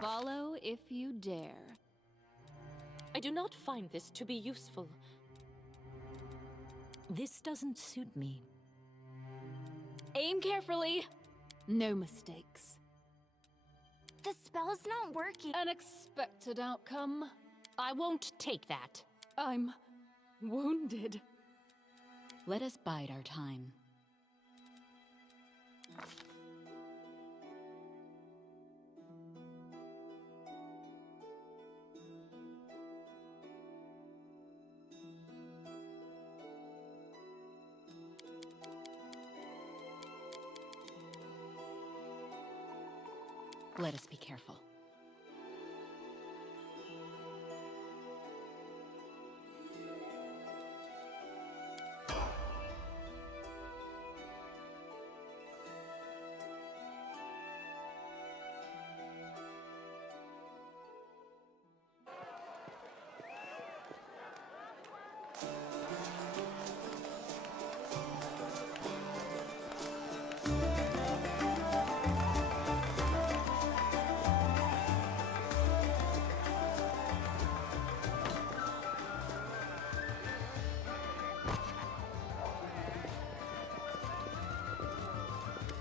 Follow if you dare. I do not find this to be useful. This doesn't suit me. Aim carefully. No mistakes. The spell's not working. An expected outcome. I won't take that. I'm wounded. Let us bide our time. Let us be careful.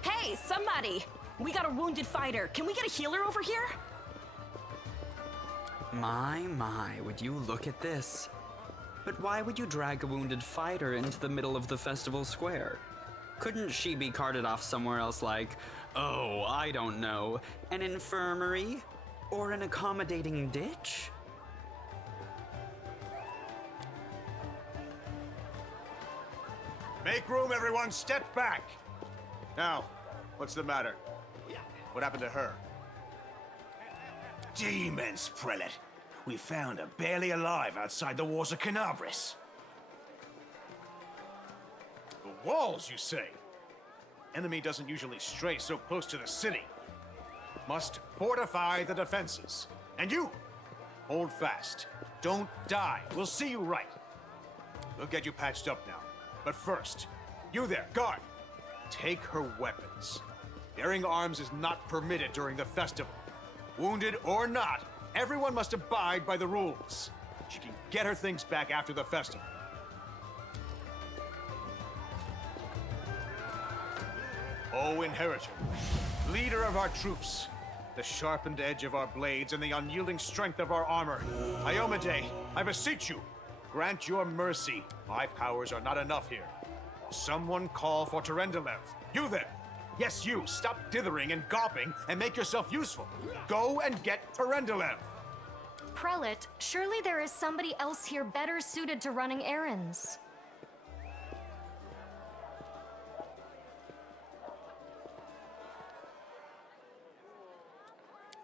Hey, somebody! We got a wounded fighter. Can we get a healer over here? My, would you look at this? But why would you drag a wounded fighter into the middle of the festival square? Couldn't she be carted off somewhere else like, oh, I don't know, an infirmary? Or an accommodating ditch? Make room, everyone! Step back! Now, what's the matter? What happened to her? Demons, Prelate! We found her barely alive outside the walls of Canabris. The walls, you say? Enemy doesn't usually stray so close to the city. Must fortify the defenses. And you, hold fast. Don't die. We'll see you right. We'll get you patched up now. But first, you there, guard. Take her weapons. Bearing arms is not permitted during the festival. Wounded or not, everyone must abide by the rules. She can get her things back after the festival. O Inheritor, leader of our troops, the sharpened edge of our blades and the unyielding strength of our armor, Iomade, I beseech you, grant your mercy. My powers are not enough here. Someone call for Terendelev. You there! Yes, you! Stop dithering and gawping and make yourself useful. Go and get Terendelev! Prelate, surely there is somebody else here better suited to running errands.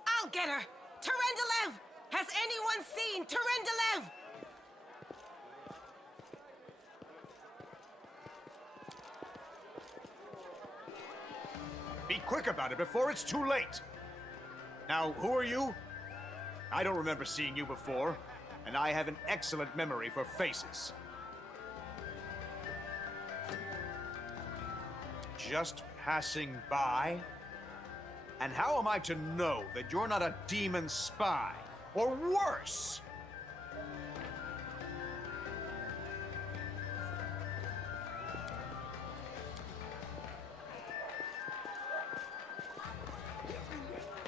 I'll get her! Terendelev! Has anyone seen Terendelev? Be quick about it before it's too late! Now, who are you? I don't remember seeing you before, and I have an excellent memory for faces. Just passing by? And how am I to know that you're not a demon spy? Or worse!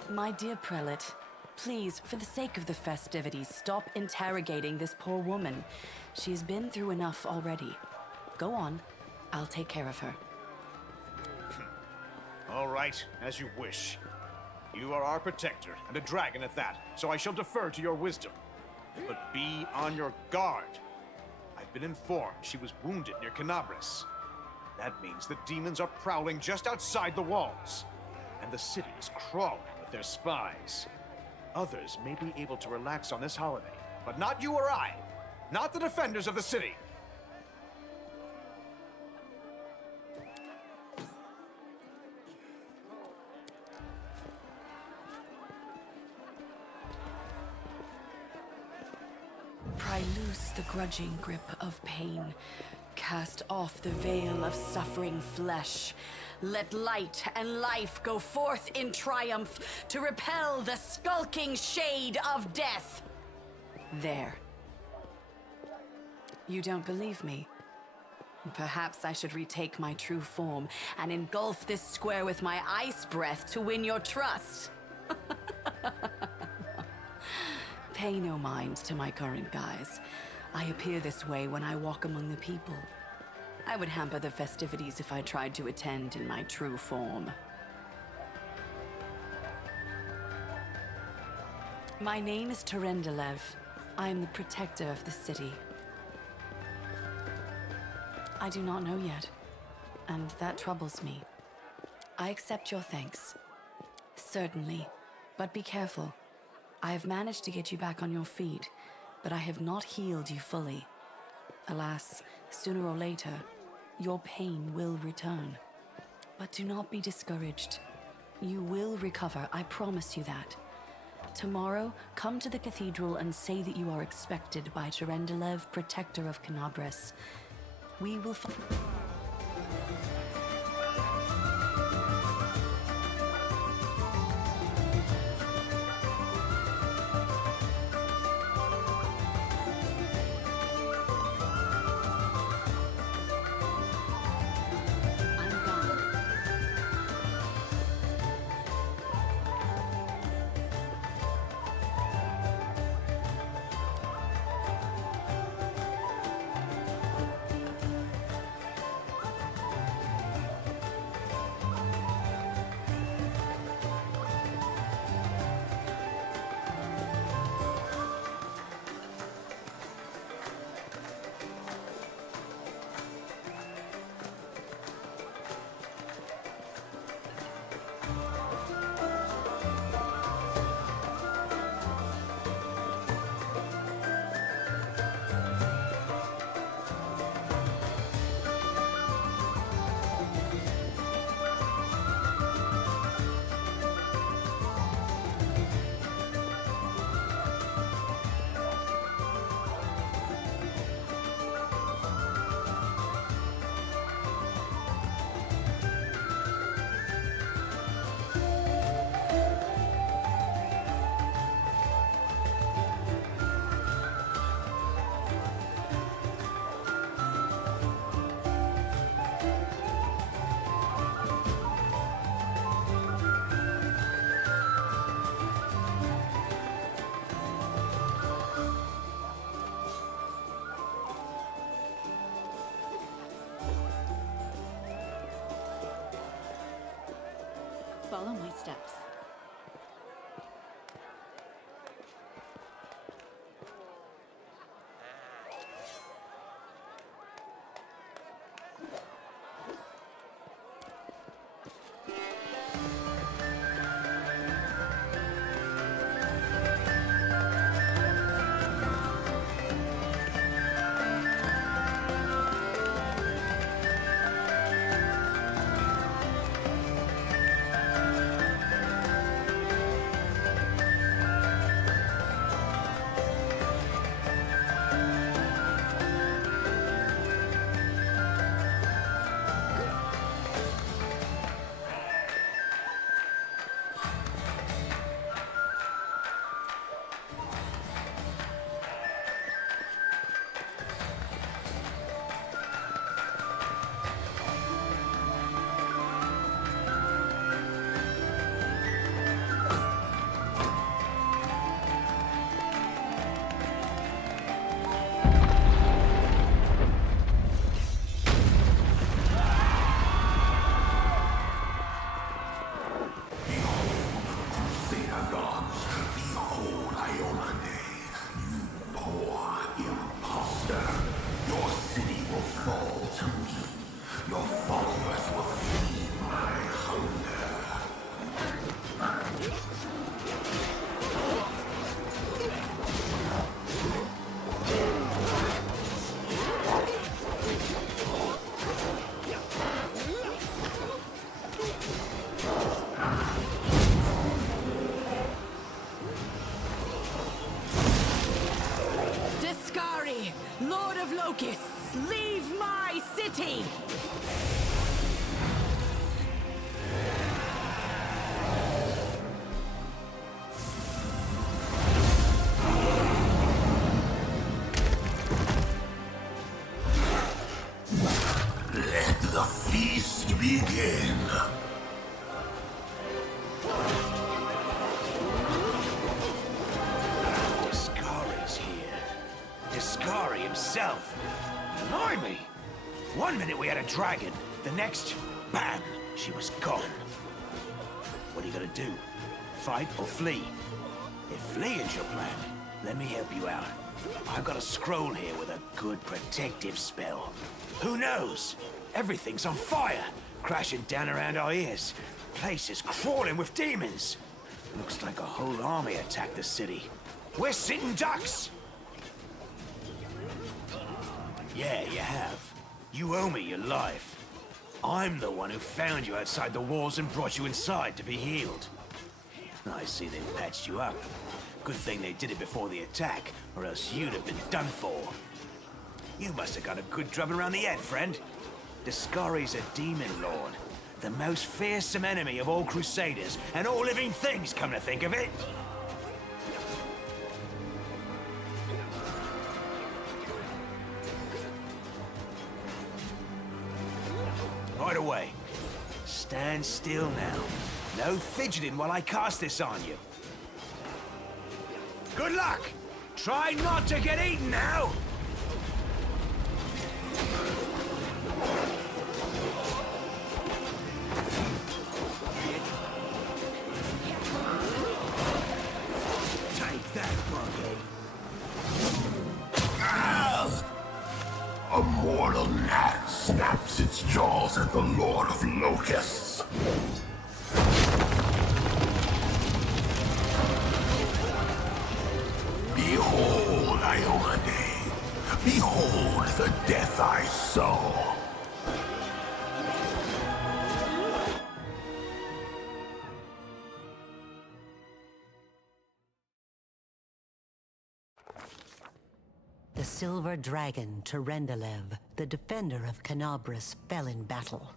My dear Prelate, please, for the sake of the festivities, stop interrogating this poor woman. She's been through enough already. Go on. I'll take care of her. All right, as you wish. You are our protector, and a dragon at that, so I shall defer to your wisdom. But be on your guard. I've been informed she was wounded near Canabris. That means the demons are prowling just outside the walls, and the city is crawling with their spies. Others may be able to relax on this holiday, but not you or I. Not the defenders of the city. Pry loose the grudging grip of pain. Cast off the veil of suffering flesh. Let light and life go forth in triumph to repel the skulking shade of death. There. You don't believe me? Perhaps I should retake my true form and engulf this square with my ice breath to win your trust. Pay no mind to my current guise. I appear this way when I walk among the people. I would hamper the festivities if I tried to attend in my true form. My name is Terendelev. I am the protector of the city. I do not know yet, and that troubles me. I accept your thanks. Certainly, but be careful. I have managed to get you back on your feet, but I have not healed you fully. Alas, sooner or later, your pain will return. But do not be discouraged. You will recover, I promise you that. Tomorrow, come to the cathedral and say that you are expected by Terendelev, protector of Canabras. We will follow my steps. Lord of Locusts, leave my city! begin. Discari's here. Discari himself. Blimey! One minute we had a dragon, the next, bam, she was gone. What are you gonna do? Fight or flee? If fleeing's your plan, let me help you out. I've got a scroll here with a good protective spell. Who knows? Everything's on fire, crashing down around our ears. Place is crawling with demons. Looks like a whole army attacked the city. We're sitting ducks! Yeah, you have. You owe me your life. I'm the one who found you outside the walls and brought you inside to be healed. I see they patched you up. Good thing they did it before the attack, or else you'd have been done for. You must have got a good drubbing around the head, friend. Discari's a demon lord. The most fearsome enemy of all crusaders, and all living things, come to think of it. Right away. Stand still now. No fidgeting while I cast this on you. Good luck! Try not to get eaten now! Take that, bucket. A mortal gnat snaps its jaws at the Lord of Locusts. Behold, Iomade. Behold the death I sow. The silver dragon, Terendelev, the defender of Canabras, fell in battle.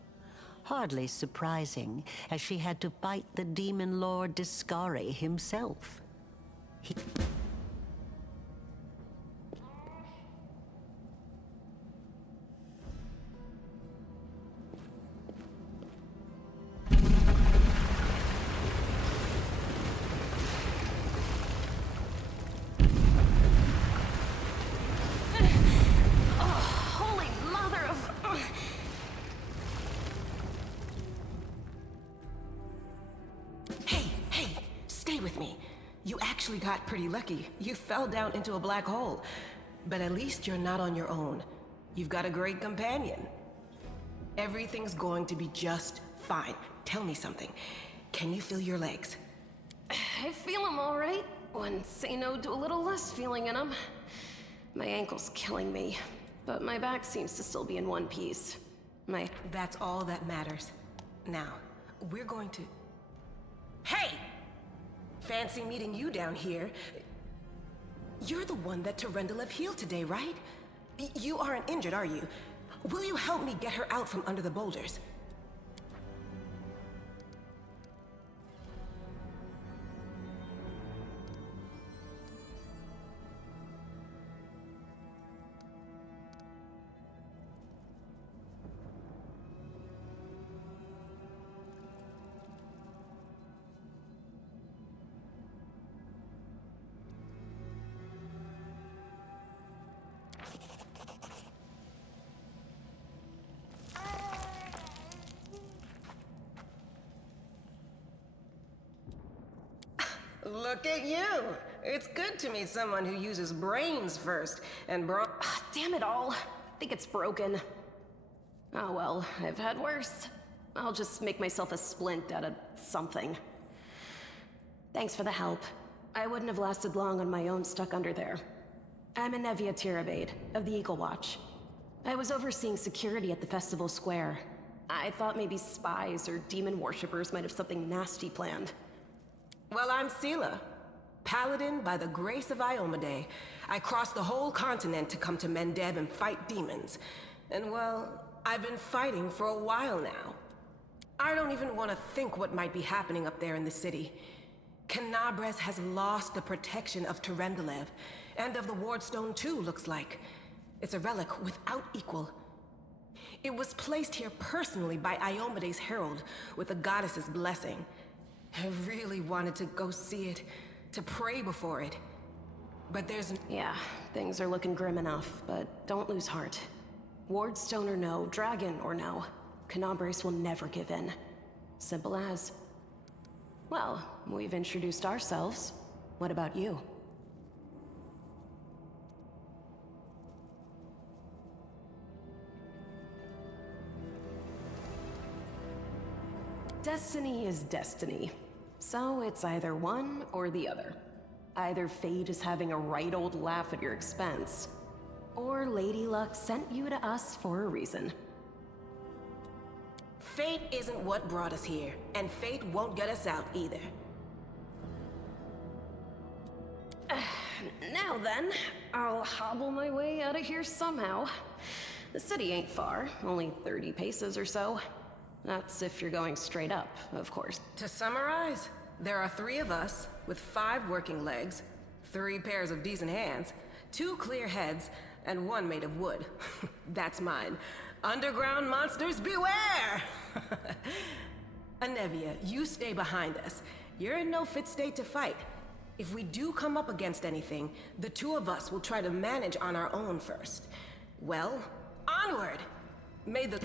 Hardly surprising, as she had to fight the demon lord Discari himself. Got pretty lucky. You fell down into a black hole. But at least you're not on your own. You've got a great companion. Everything's going to be just fine. Tell me something. Can you feel your legs? I feel them all right. When say no to a little less feeling in them. My ankle's killing me, but my back seems to still be in one piece. That's all that matters. Now, we're going to... Hey! Fancy meeting you down here. You're the one that Terendelev healed today, right? You aren't injured, are you? Will you help me get her out from under the boulders? Look at you! It's good to meet someone who uses brains first, and damn it all. I think it's broken. Oh well, I've had worse. I'll just make myself a splint out of something. Thanks for the help. I wouldn't have lasted long on my own stuck under there. I'm Anevia Tirabade, of the Eagle Watch. I was overseeing security at the festival square. I thought maybe spies or demon worshippers might have something nasty planned. Well, I'm Sela, paladin by the grace of Iomade. I crossed the whole continent to come to Mendeb and fight demons. And well, I've been fighting for a while now. I don't even want to think what might be happening up there in the city. Canabras has lost the protection of Terendelev, and of the Wardstone too, looks like. It's a relic without equal. It was placed here personally by Iomede's herald, with the goddess's blessing. I really wanted to go see it, to pray before it. But there's... Yeah, things are looking grim enough, but don't lose heart. Wardstone or no, dragon or no, Canabres will never give in. Simple as. Well, we've introduced ourselves. What about you? Destiny is destiny. So it's either one or the other. Either fate is having a right old laugh at your expense, or Lady Luck sent you to us for a reason. Fate isn't what brought us here, and fate won't get us out either. Now then, I'll hobble my way out of here somehow. The city ain't far, only 30 paces or so. That's if you're going straight up, of course. To summarize, there are 3 of us, with 5 working legs, 3 pairs of decent hands, 2 clear heads, and 1 made of wood. That's mine. Underground monsters beware! Anevia, you stay behind us. You're in no fit state to fight. If we do come up against anything, the 2 of us will try to manage on our own first. Well, onward! May the...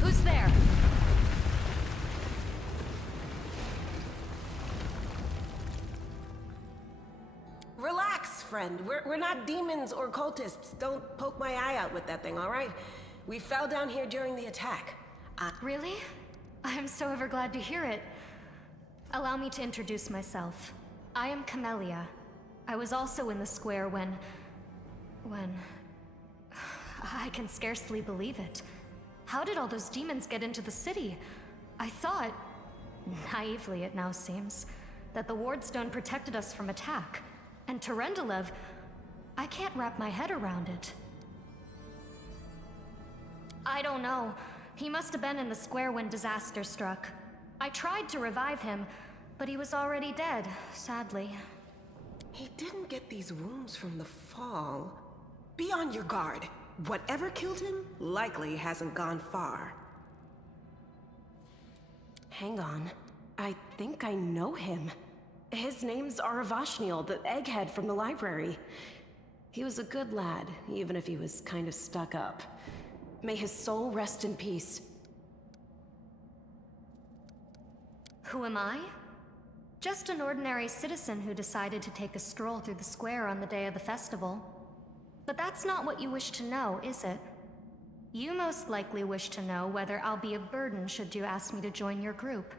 Who's there? Relax, friend. We're not demons or cultists. Don't poke my eye out with that thing, all right? We fell down here during the attack. Really? I'm so ever glad to hear it. Allow me to introduce myself. I am Camellia. I was also in the square when... I can scarcely believe it. How did all those demons get into the city? I thought, naively it now seems, that the Wardstone protected us from attack. And Terendelev, I can't wrap my head around it. I don't know. He must have been in the square when disaster struck. I tried to revive him, But he was already dead, sadly. He didn't get these wounds from the fall. Be on your guard. Whatever killed him likely hasn't gone far. Hang on. I think I know him. His name's Aravashniel, the egghead from the library. He was a good lad, even if he was kind of stuck up. May his soul rest in peace. Who am I? Just an ordinary citizen who decided to take a stroll through the square on the day of the festival. But that's not what you wish to know, is it? You most likely wish to know whether I'll be a burden should you ask me to join your group.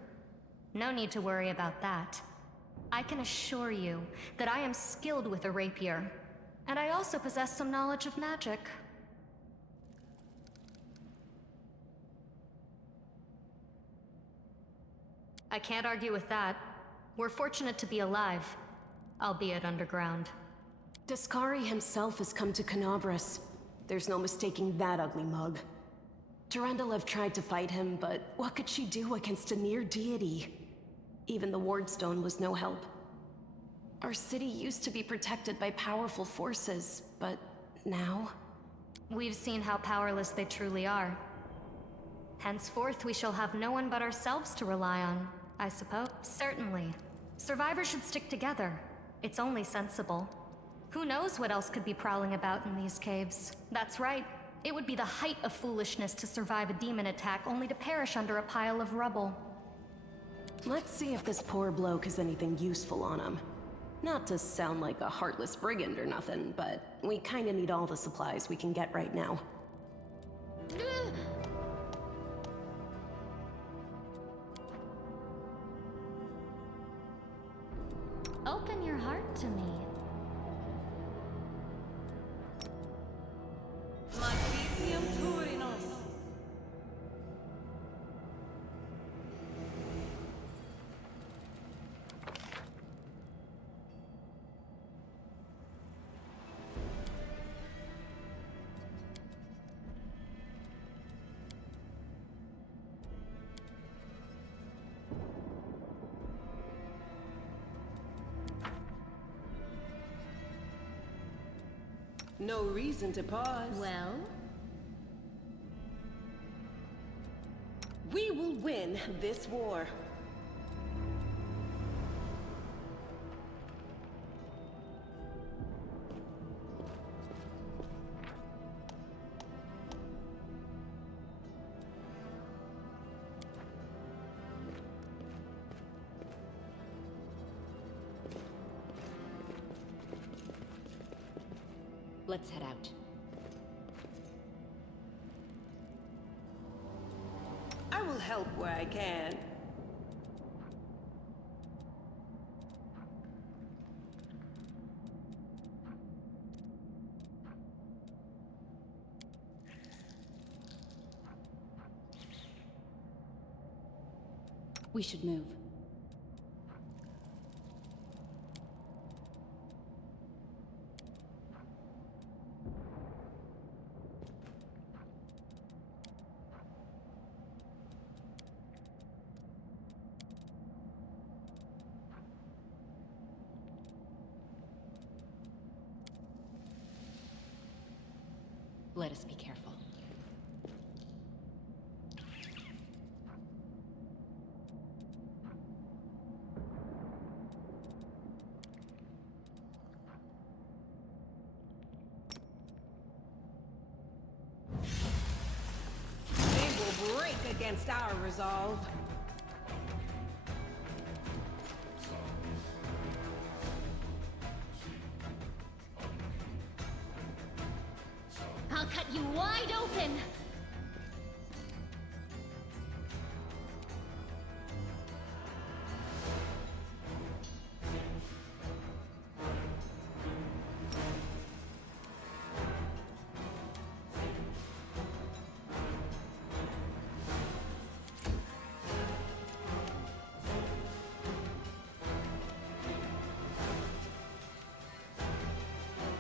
No need to worry about that. I can assure you that I am skilled with a rapier, and I also possess some knowledge of magic. I can't argue with that. We're fortunate to be alive, albeit underground. Daskari himself has come to Canobras. There's no mistaking that ugly mug. Durendalev tried to fight him, but what could she do against a near deity? Even the Wardstone was no help. Our city used to be protected by powerful forces, but now... We've seen how powerless they truly are. Henceforth, we shall have no one but ourselves to rely on, I suppose. Certainly. Survivors should stick together. It's only sensible. Who knows what else could be prowling about in these caves? That's right. It would be the height of foolishness to survive a demon attack only to perish under a pile of rubble. Let's see if this poor bloke has anything useful on him. Not to sound like a heartless brigand or nothing, but we kinda need all the supplies we can get right now. Open your heart to me. No reason to pause. Well? We will win this war. Let's head out. I will help where I can. We should move. Let us be careful. They will break against our resolve. I'll cut you wide open!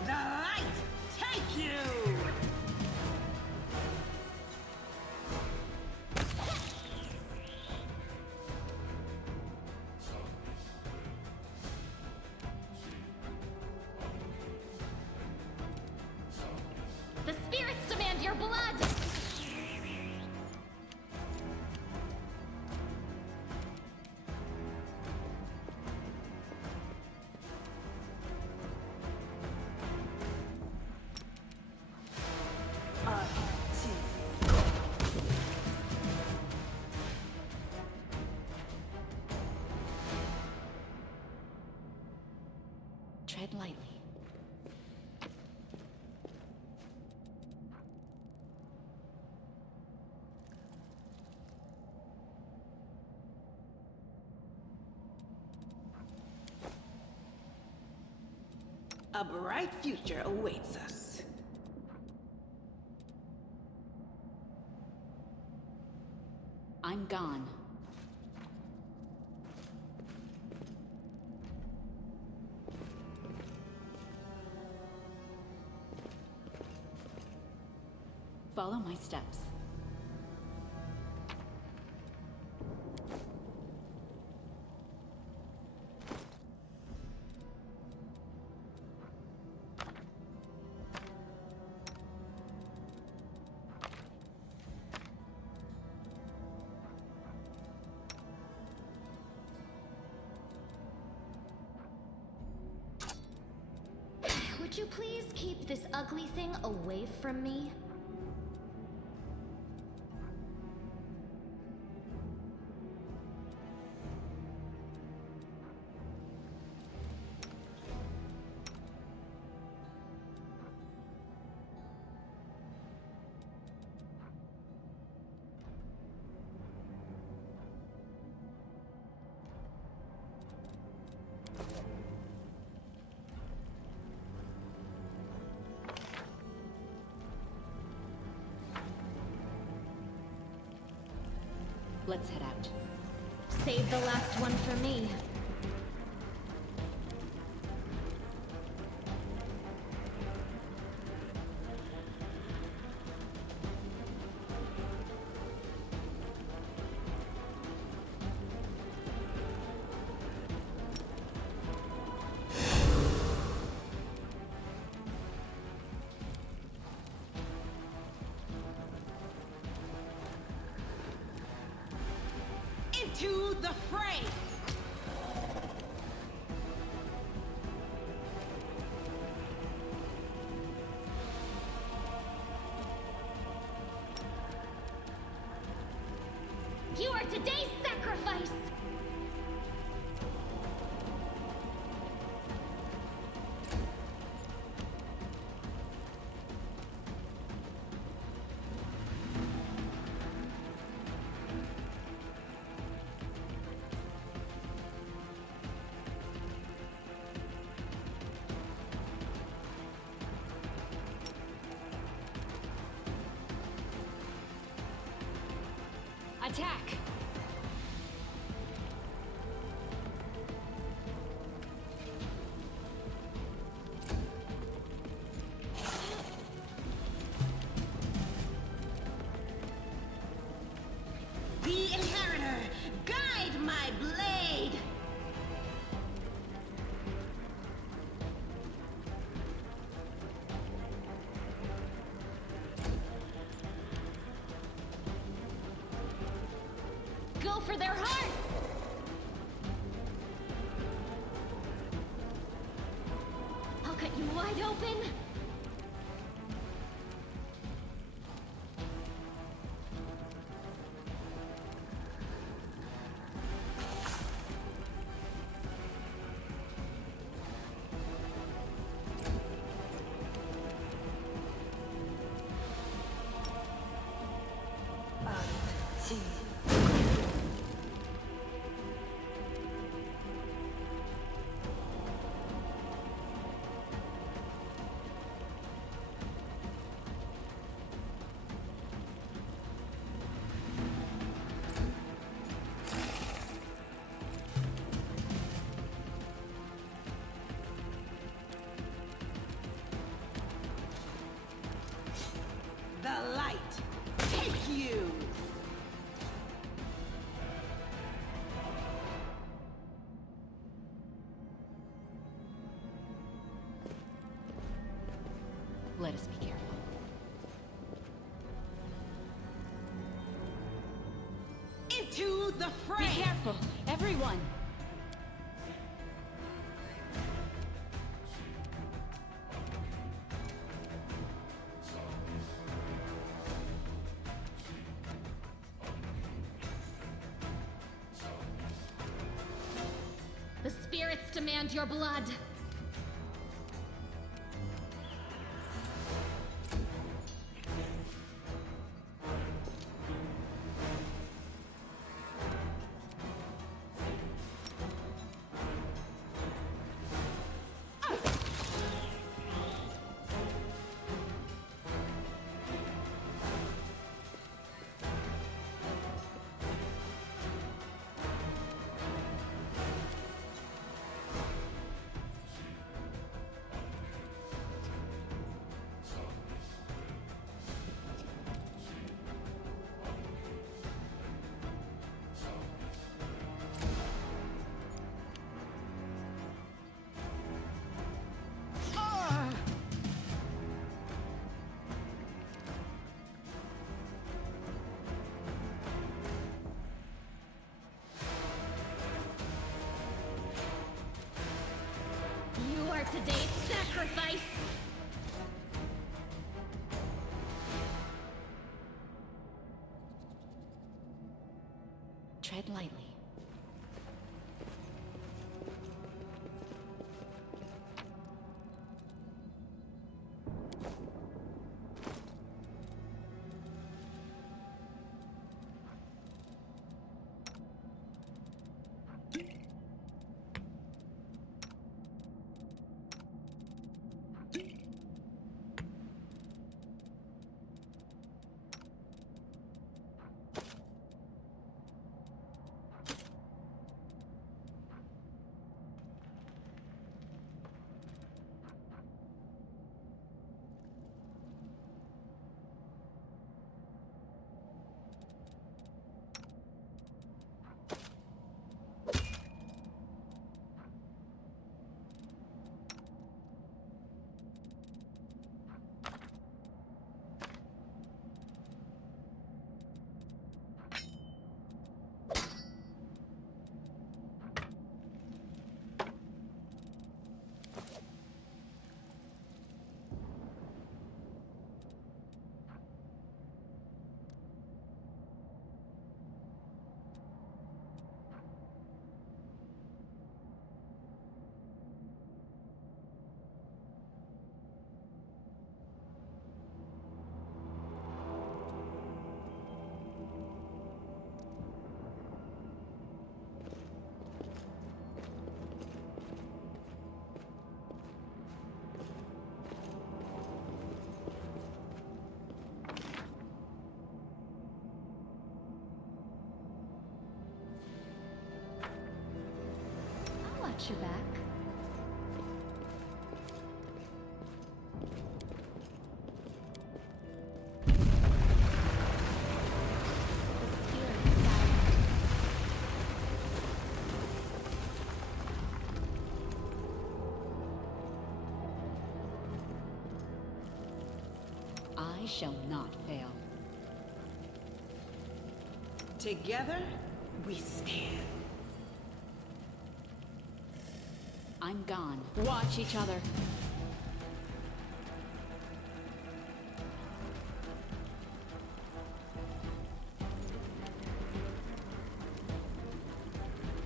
The light take you! Tread lightly. A bright future awaits us. I'm gone. Follow my steps. Would you please keep this ugly thing away from me? Let's head out. Save the last one for me. Into the fray! You are today's sacrifice! Attack! The Inheritor, guide my blade! Go for their hearts! I'll cut you wide open! The light, take you! Let us be careful. Into the fray! Be careful, everyone! The spirits demand your blood. today's sacrifice! Tread lightly. I'll watch your back. I shall not fail. Together, we stand. I'm gone. Watch each other.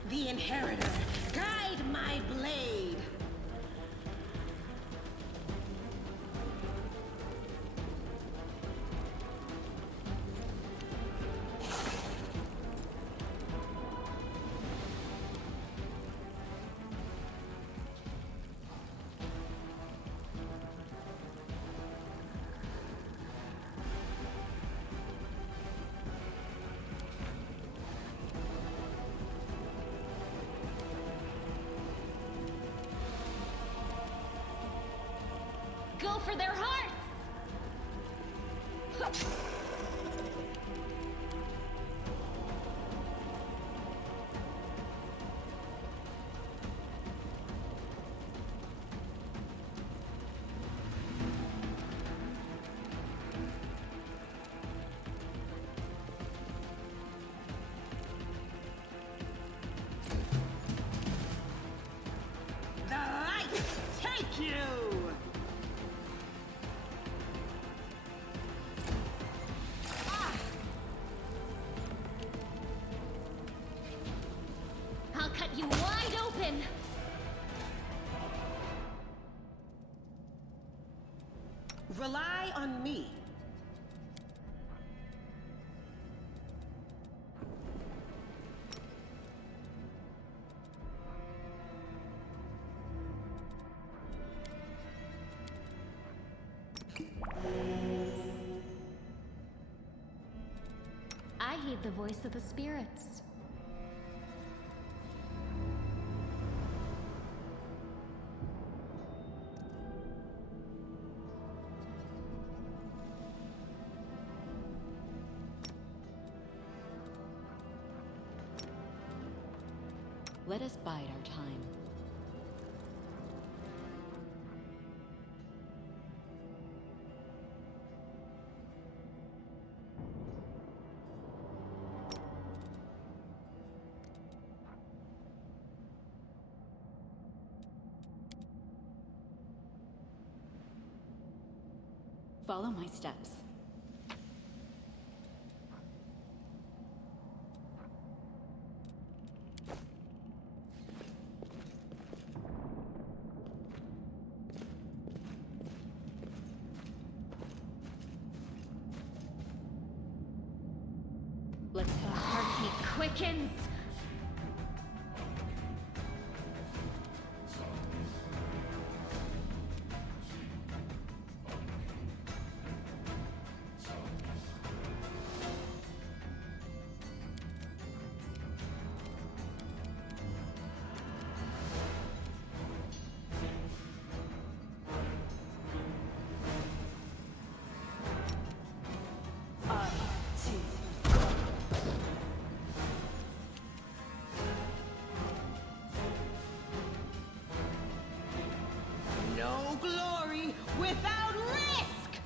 The Inheritor, guide my blade! Go for their hearts! The light take you! I'll cut you wide open! Rely on me. I heed the voice of the spirits. Let us bide our time. Follow my steps. Let's go. Heartbeat quickens. No glory without risk!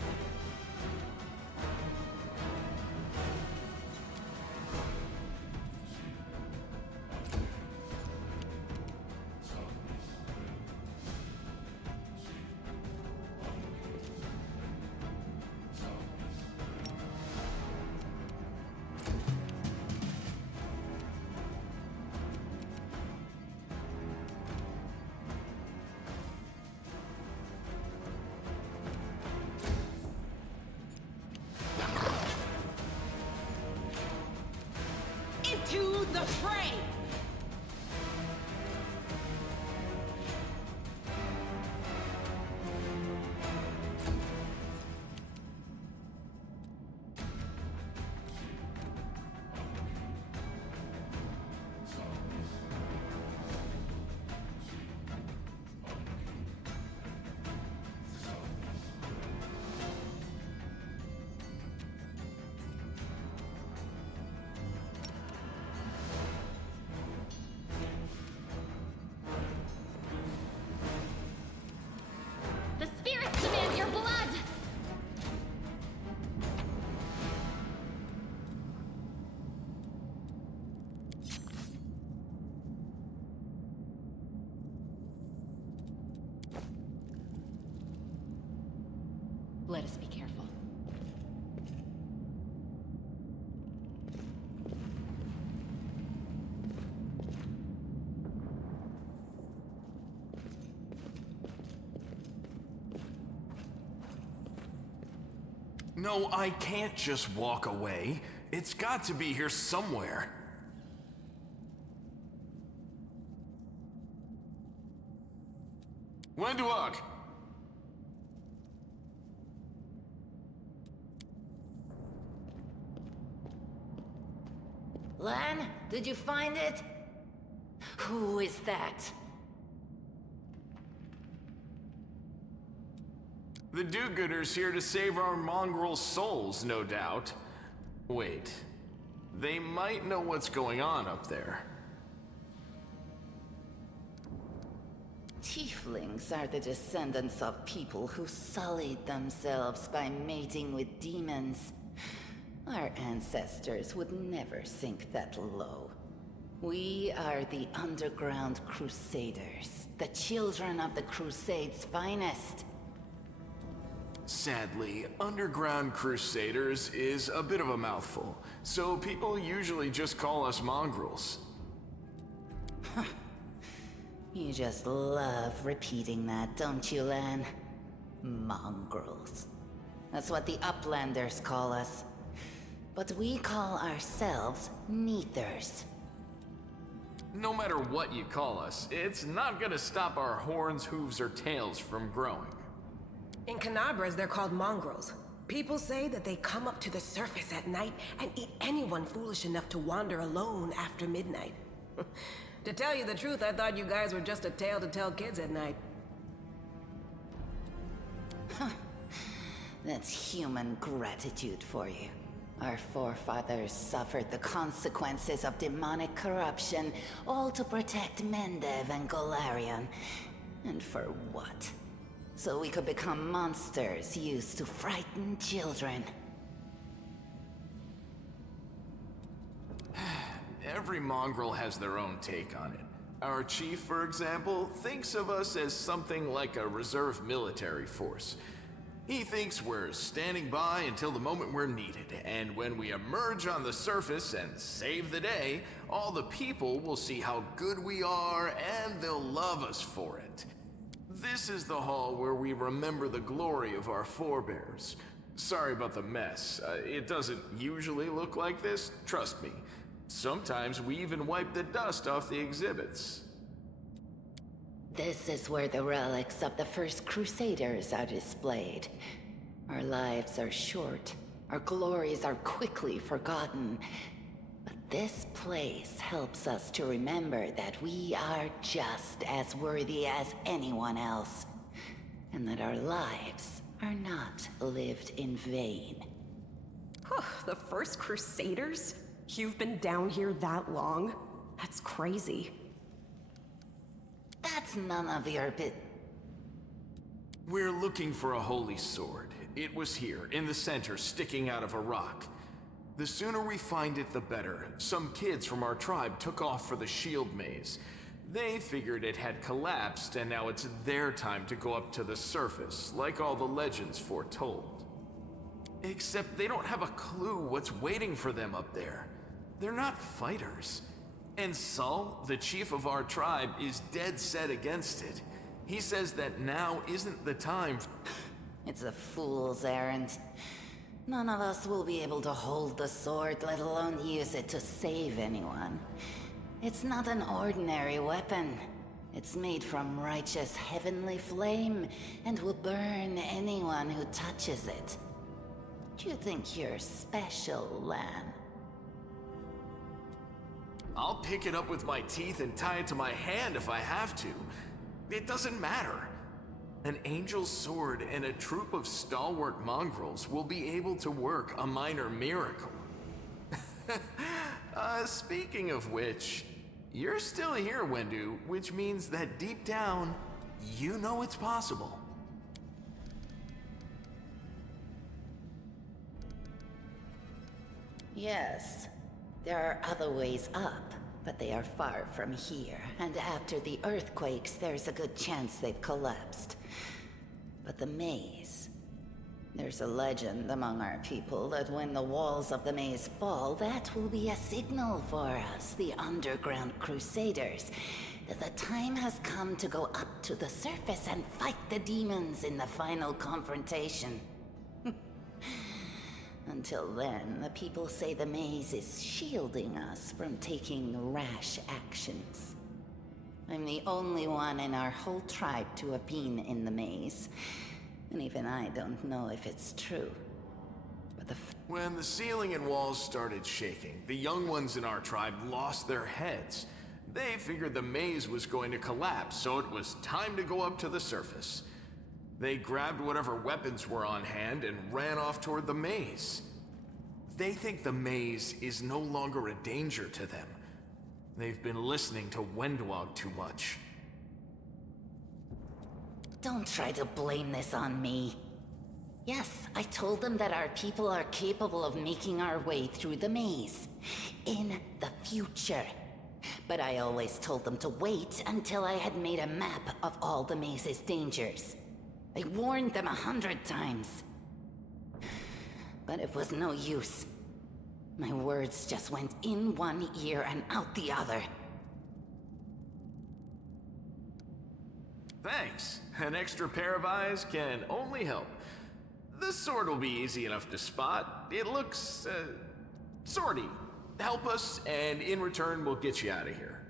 Into the fray! The spirits demand your blood! Let us be careful. No, I can't just walk away. It's got to be here somewhere. Wenduok! Lan, did you find it? Who is that? The do-gooders here to save our mongrel souls, no doubt. Wait, they might know what's going on up there. Tieflings are the descendants of people who sullied themselves by mating with demons. Our ancestors would never sink that low. We are the Underground Crusaders, the children of the Crusade's finest. Sadly, Underground Crusaders is a bit of a mouthful, so people usually just call us mongrels. You just love repeating that, don't you, Lan? Mongrels. That's what the Uplanders call us. But we call ourselves Neathers. No matter what you call us, it's not gonna stop our horns, hooves, or tails from growing. In Canabras, they're called mongrels. People say that they come up to the surface at night and eat anyone foolish enough to wander alone after midnight. To tell you the truth, I thought you guys were just a tale to tell kids at night. That's human gratitude for you. Our forefathers suffered the consequences of demonic corruption, all to protect Mendev and Golarion. And for what? So we could become monsters used to frighten children. Every mongrel has their own take on it. Our chief, for example, thinks of us as something like a reserve military force. He thinks we're standing by until the moment we're needed, and when we emerge on the surface and save the day, all the people will see how good we are and they'll love us for it. This is the hall where we remember the glory of our forebears. Sorry about the mess. It doesn't usually look like this, trust me. Sometimes we even wipe the dust off the exhibits. This is where the relics of the first Crusaders are displayed. Our lives are short. Our glories are quickly forgotten. But this place helps us to remember that we are just as worthy as anyone else, and that our lives are not lived in vain. The first Crusaders? You've been down here that long? That's crazy. That's none of your We're looking for a holy sword. It was here, in the center, sticking out of a rock. The sooner we find it, the better. Some kids from our tribe took off for the shield maze. They figured it had collapsed, and now it's their time to go up to the surface, like all the legends foretold. Except they don't have a clue what's waiting for them up there. They're not fighters. And Saul, the chief of our tribe, is dead set against it. He says that now isn't the time. It's a fool's errand. None of us will be able to hold the sword, let alone use it to save anyone. It's not an ordinary weapon. It's made from righteous heavenly flame and will burn anyone who touches it. Do you think you're special, Lan? I'll pick it up with my teeth and tie it to my hand if I have to. It doesn't matter. An angel's sword and a troop of stalwart mongrels will be able to work a minor miracle. Speaking of which, you're still here, Wendu, which means that deep down, you know it's possible. Yes. There are other ways up, but they are far from here, and after the earthquakes, there's a good chance they've collapsed. But the maze... There's a legend among our people that when the walls of the maze fall, that will be a signal for us, the underground crusaders, that the time has come to go up to the surface and fight the demons in the final confrontation. Until then, the people say the maze is shielding us from taking rash actions. I'm the only one in our whole tribe to have been in the maze, and even I don't know if it's true. But when the ceiling and walls started shaking, the young ones in our tribe lost their heads. They figured the maze was going to collapse, so it was time to go up to the surface. They grabbed whatever weapons were on hand and ran off toward the maze. They think the maze is no longer a danger to them. They've been listening to Wendwog too much. Don't try to blame this on me. Yes, I told them that our people are capable of making our way through the maze. In the future. But I always told them to wait until I had made a map of all the maze's dangers. I warned them 100 times. But it was no use. My words just went in one ear and out the other. Thanks. An extra pair of eyes can only help. The sword will be easy enough to spot. It looks, sorty. Help us, and in return, we'll get you out of here.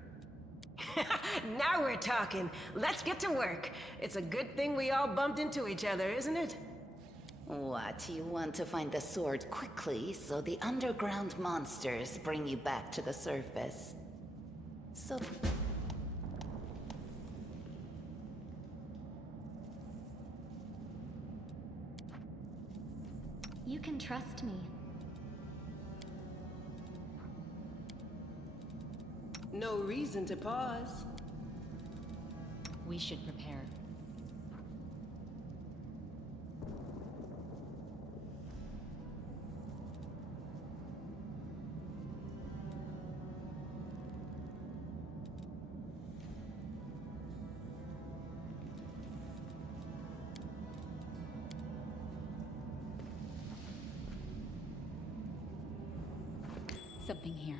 Now we're talking. Let's get to work. It's a good thing we all bumped into each other, isn't it? What, you want to find the sword quickly so the underground monsters bring you back to the surface? So... You can trust me. No reason to pause. We should prepare. something here.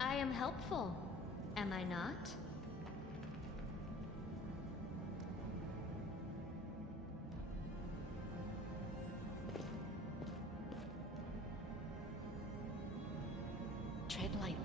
I am helpful, am I not? Tread lightly.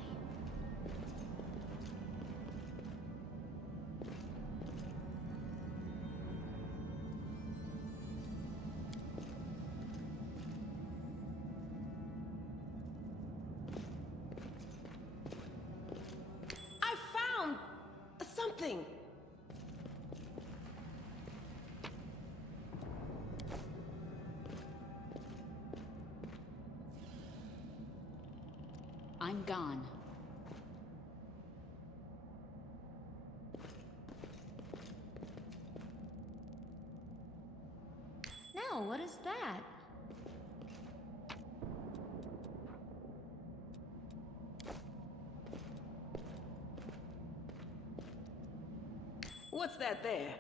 I found something. I'm gone. Now, what is that? What's that there?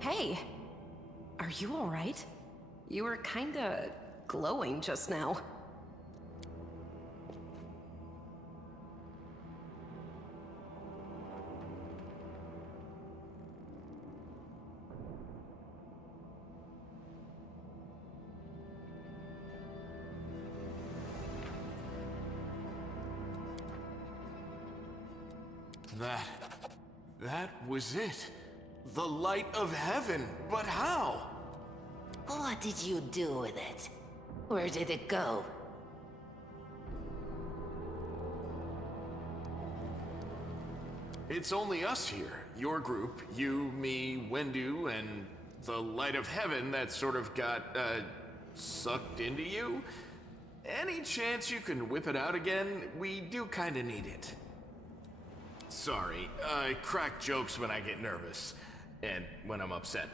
Hey, are you all right? You were kinda glowing just now. That was it. The light of heaven. But how? What did you do with it? Where did it go? It's only us here. Your group, you, me, Wendu, and the light of heaven that sort of got, sucked into you. Any chance you can whip it out again? We do kinda need it. Sorry, I crack jokes when I get nervous, and when I'm upset,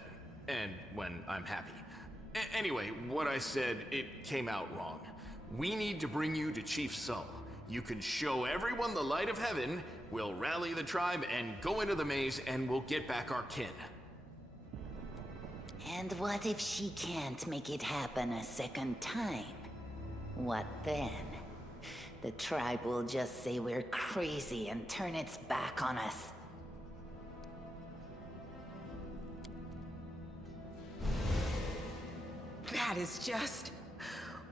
and when I'm happy. Anyway, what I said, it came out wrong. We need to bring you to Chief Sull. You can show everyone the light of heaven, we'll rally the tribe and go into the maze, and we'll get back our kin. And what if she can't make it happen a second time? What then? The tribe will just say we're crazy and turn its back on us. That is just...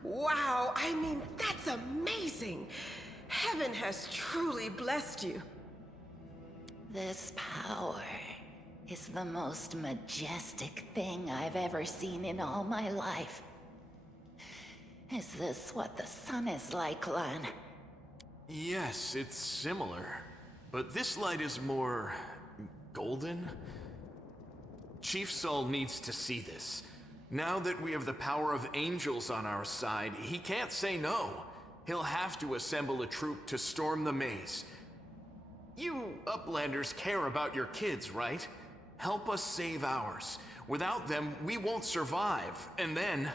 wow, I mean, that's amazing! Heaven has truly blessed you. This power is the most majestic thing I've ever seen in all my life. Is this what the sun is like, Lan? Yes, it's similar. But this light is more... golden? Chief Sull needs to see this. Now that we have the power of angels on our side, he can't say no. He'll have to assemble a troop to storm the maze. You Uplanders care about your kids, right? Help us save ours. Without them, we won't survive. And then,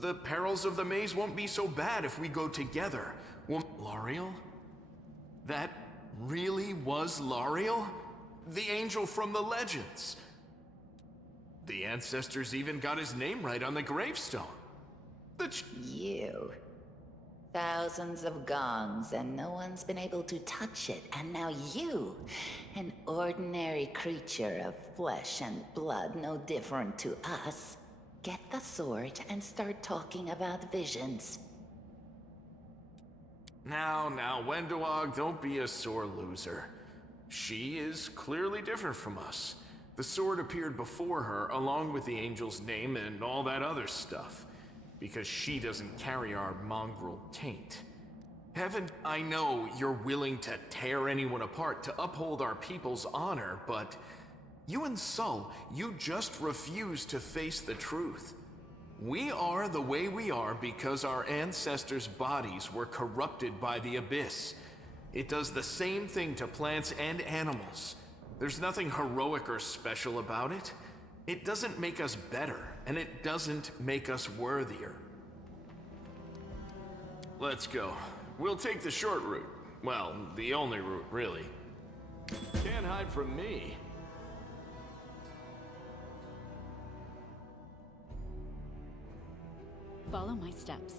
the perils of the maze won't be so bad if we go together. Lariel? That really was Lariel? The angel from the legends. The ancestors even got his name right on the gravestone. You. Thousands of gongs, and no one's been able to touch it. And now you, an ordinary creature of flesh and blood, no different to us, get the sword and start talking about visions. Now, Wenduog, don't be a sore loser. She is clearly different from us. The sword appeared before her, along with the angel's name and all that other stuff. Because she doesn't carry our mongrel taint. Heaven, I know you're willing to tear anyone apart to uphold our people's honor, but you and Sull, you just refuse to face the truth. We are the way we are because our ancestors' bodies were corrupted by the Abyss. It does the same thing to plants and animals. There's nothing heroic or special about it. It doesn't make us better, and it doesn't make us worthier. Let's go. We'll take the short route. Well, the only route, really. Can't hide from me. Follow my steps.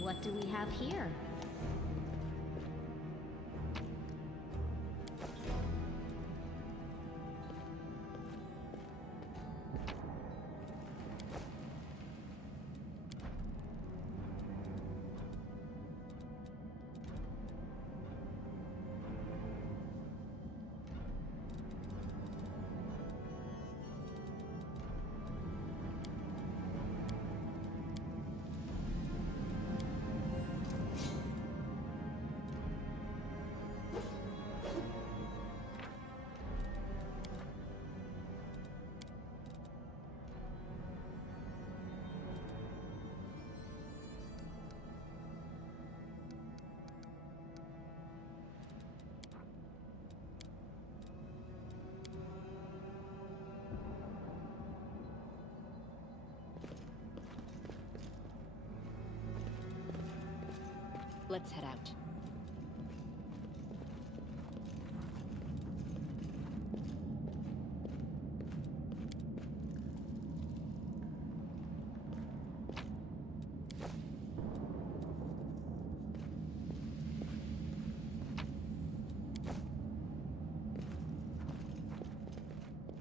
What do we have here? Let's head out.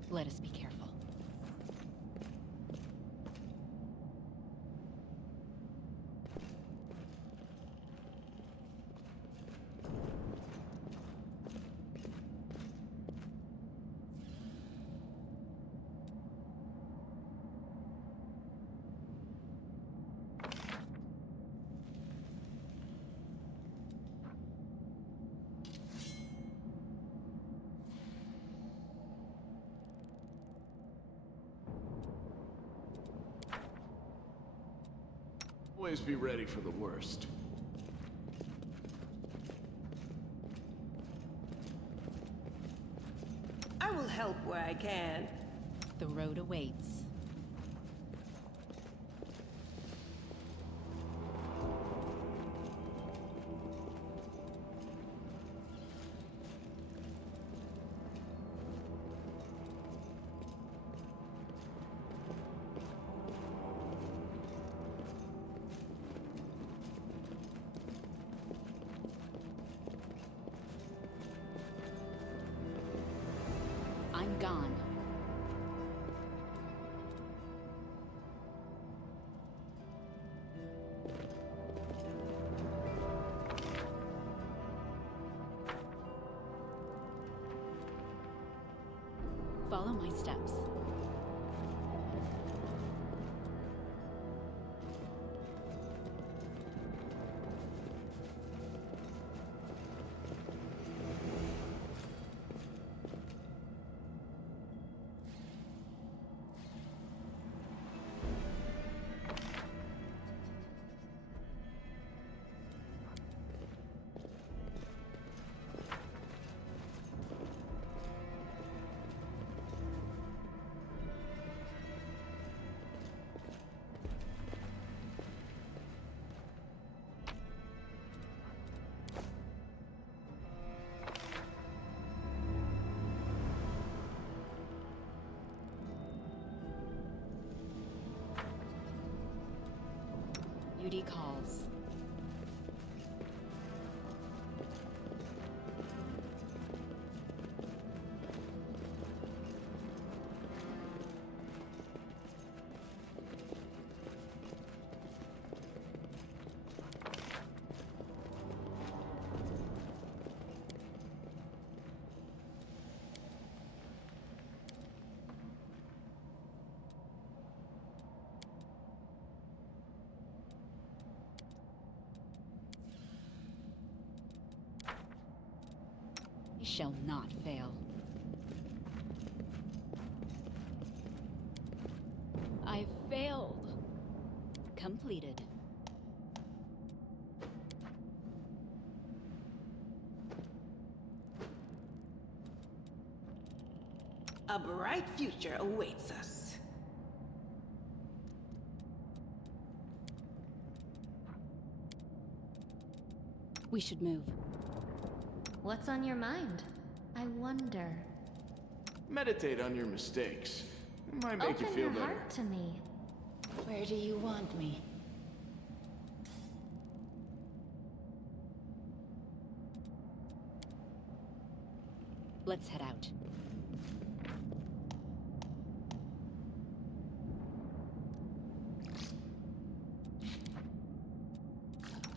Let us be careful. Always be ready for the worst. I will help where I can. The road awaits. I'm gone. Follow my steps. Duty calls. Shall not fail. I failed. Completed. A bright future awaits us. We should move. What's on your mind? I wonder. Meditate on your mistakes. It might make you Open feel your better. heart to me. Where do you want me? Let's head out.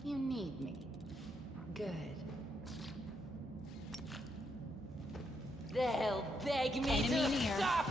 You need me. Good. They'll beg me Enemy to near. stop!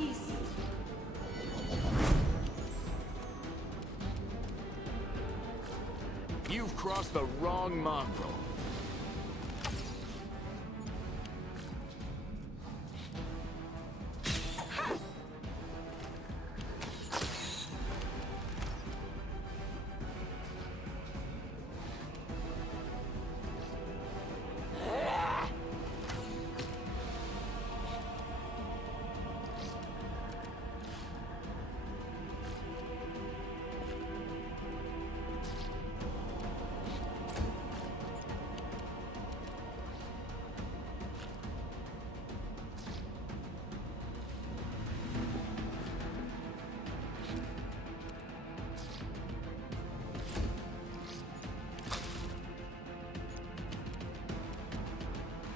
Please. You've crossed the wrong mongrel.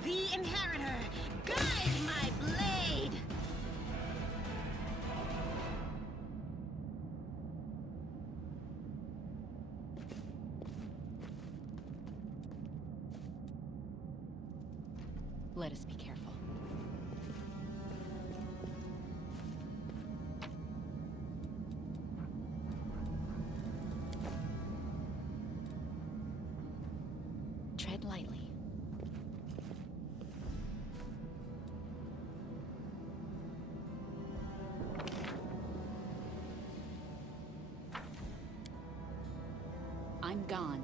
The Inheritor, guide my blade! Let us be careful. Tread lightly. I'm gone.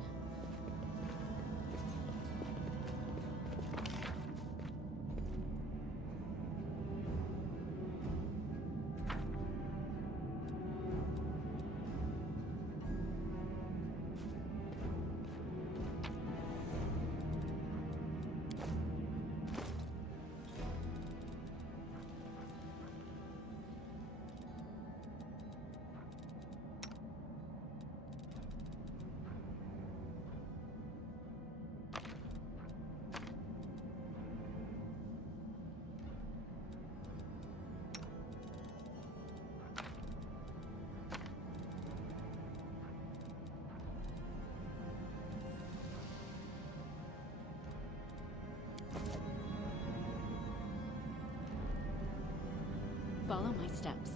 Follow my steps.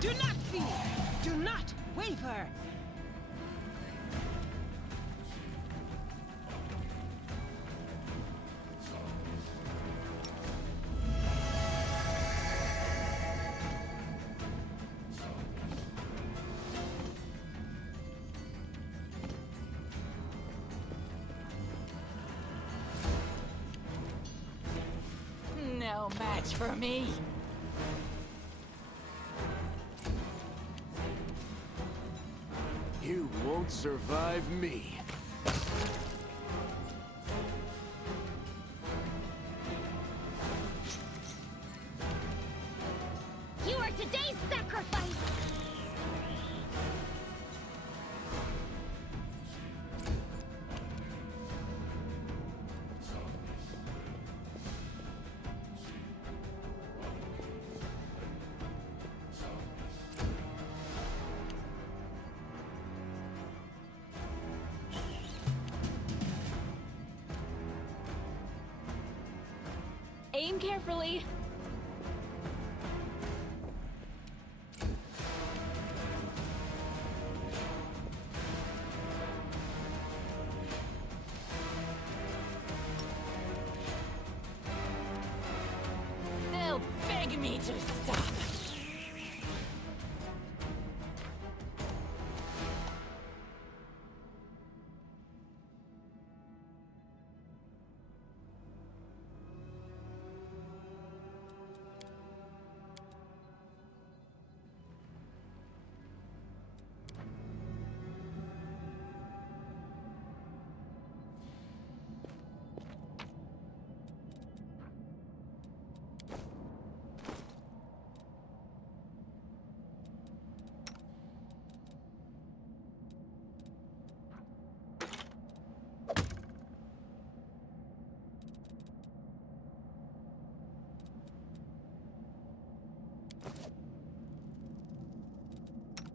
Do not fear! Do not waver! No match for me. You won't survive me. You are today's sacrifice! Aim carefully. They'll beg me to stop.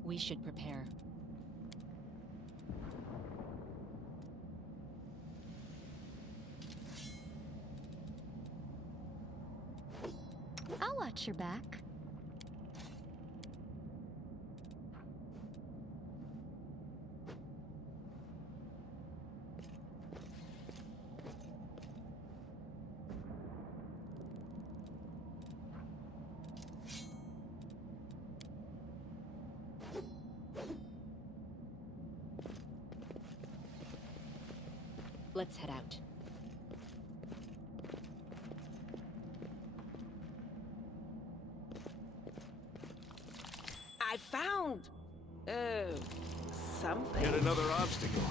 We should prepare. watch your back. Let's head out. I found... something. Yet another obstacle.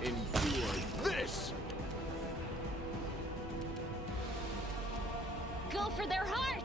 Endure this! Go for their hearts!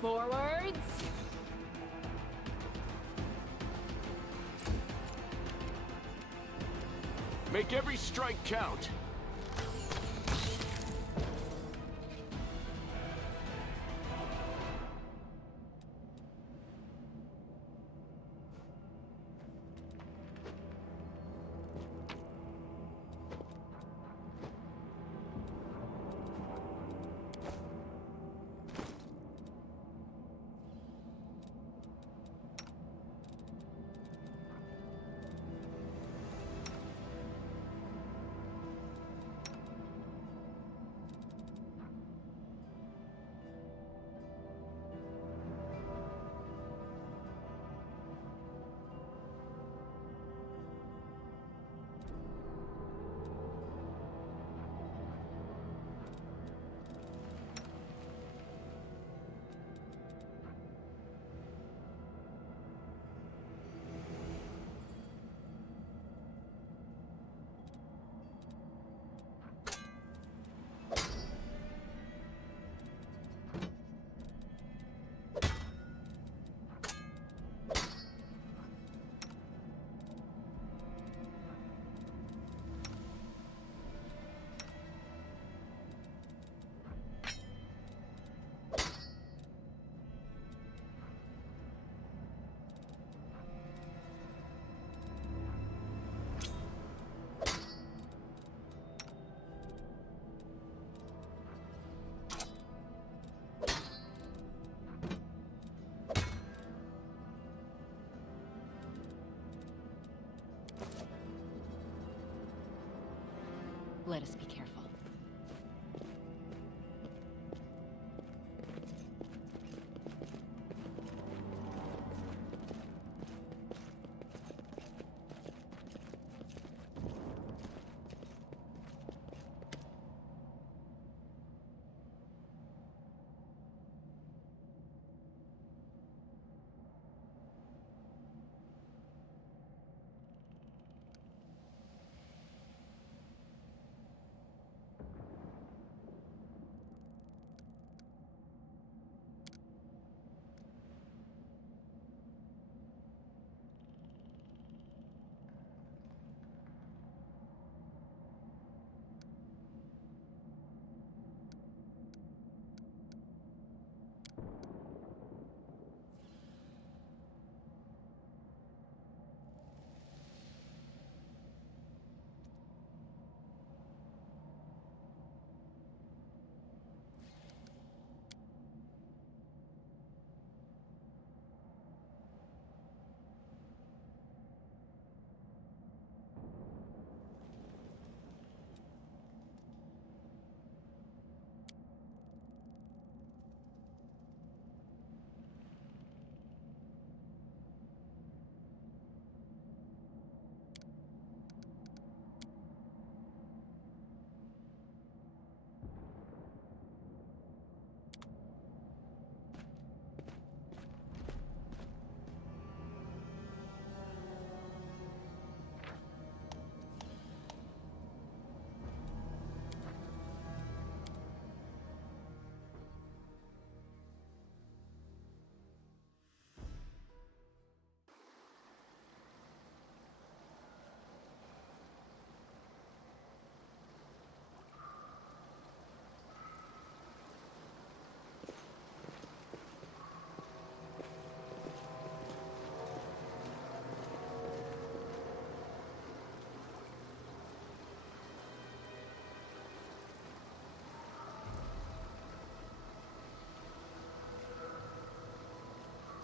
Forwards! Make every strike count. Let us be careful.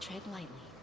Tread lightly.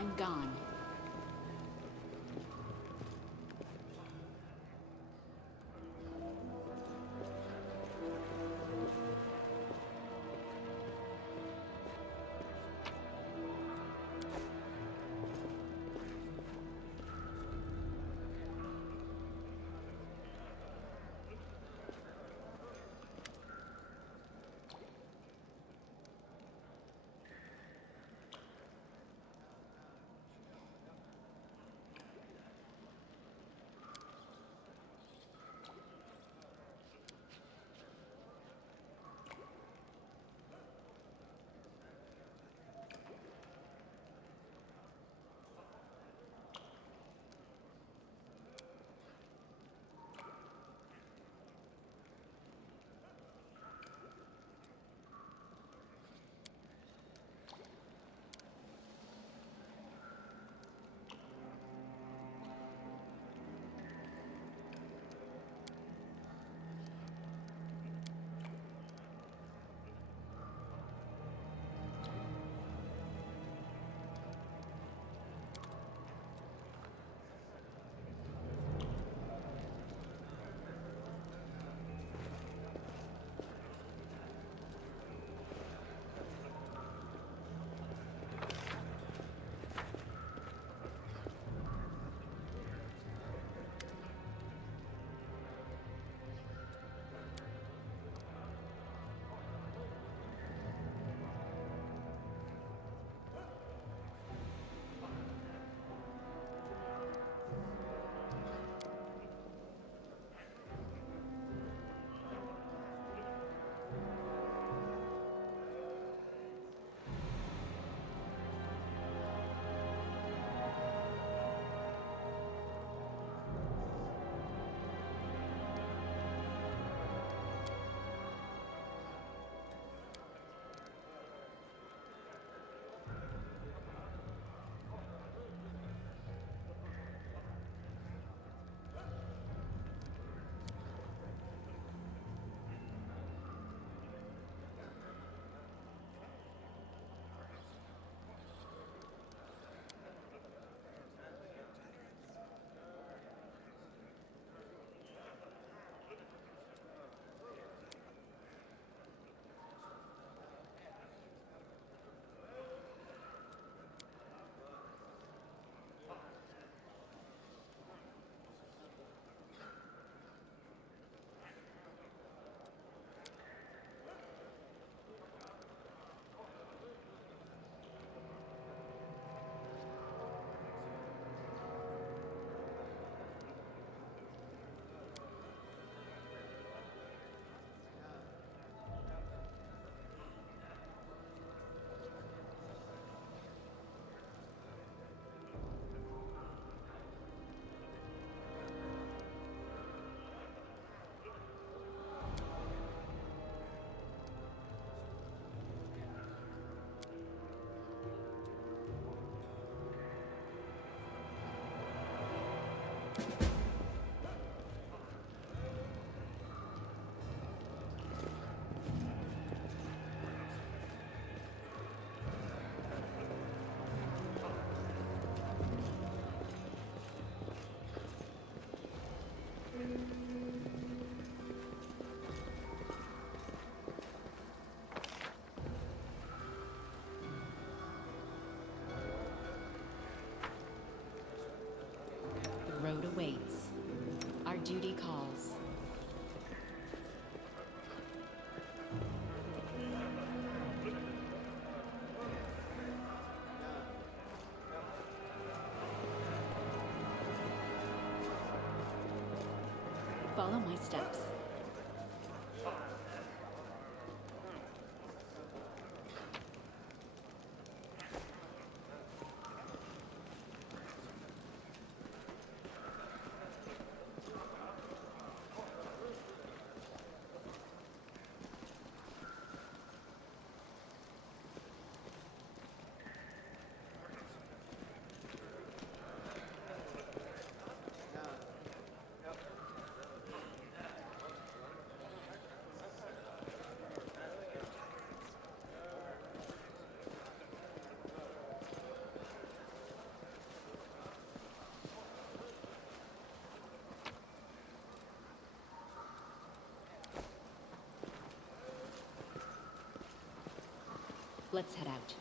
I'm gone. Road awaits. Our duty calls. Follow my steps. Let's head out.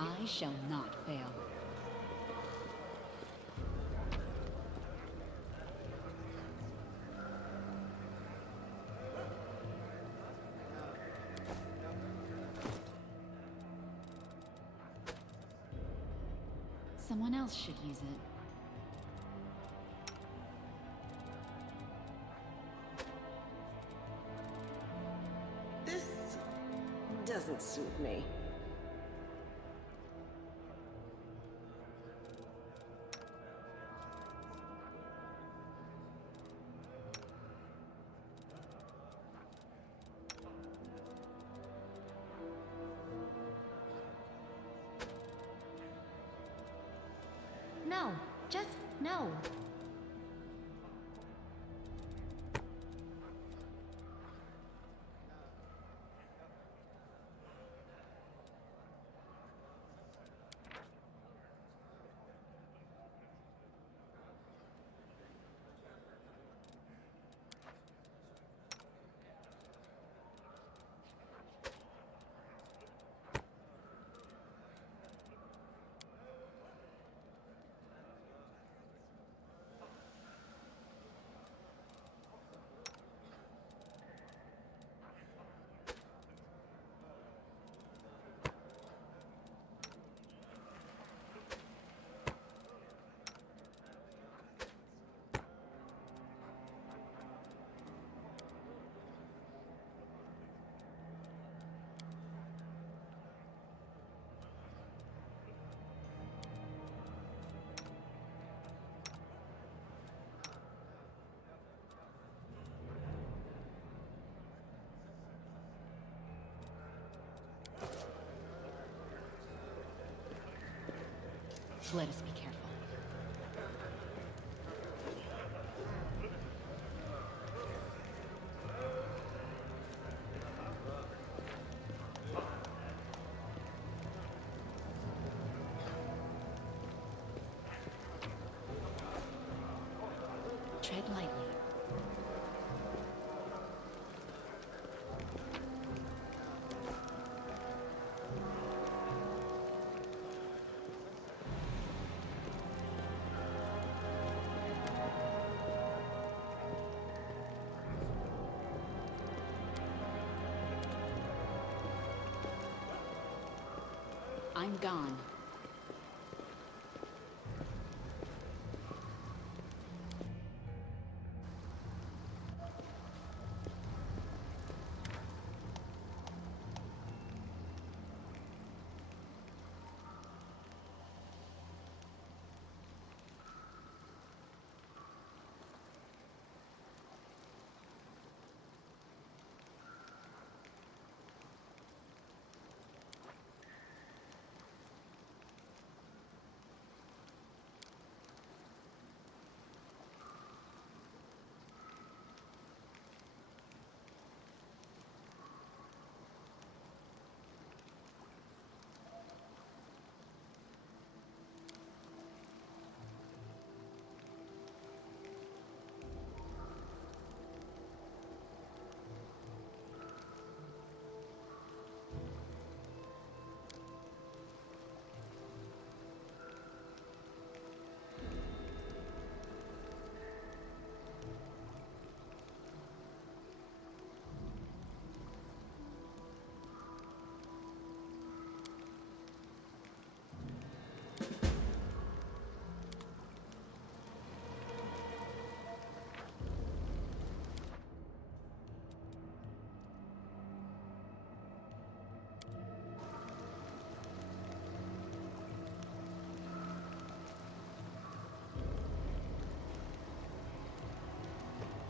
I shall not fail. Someone else should use it. This doesn't suit me. No, just no. Let us be careful. Tread lightly. I'm gone.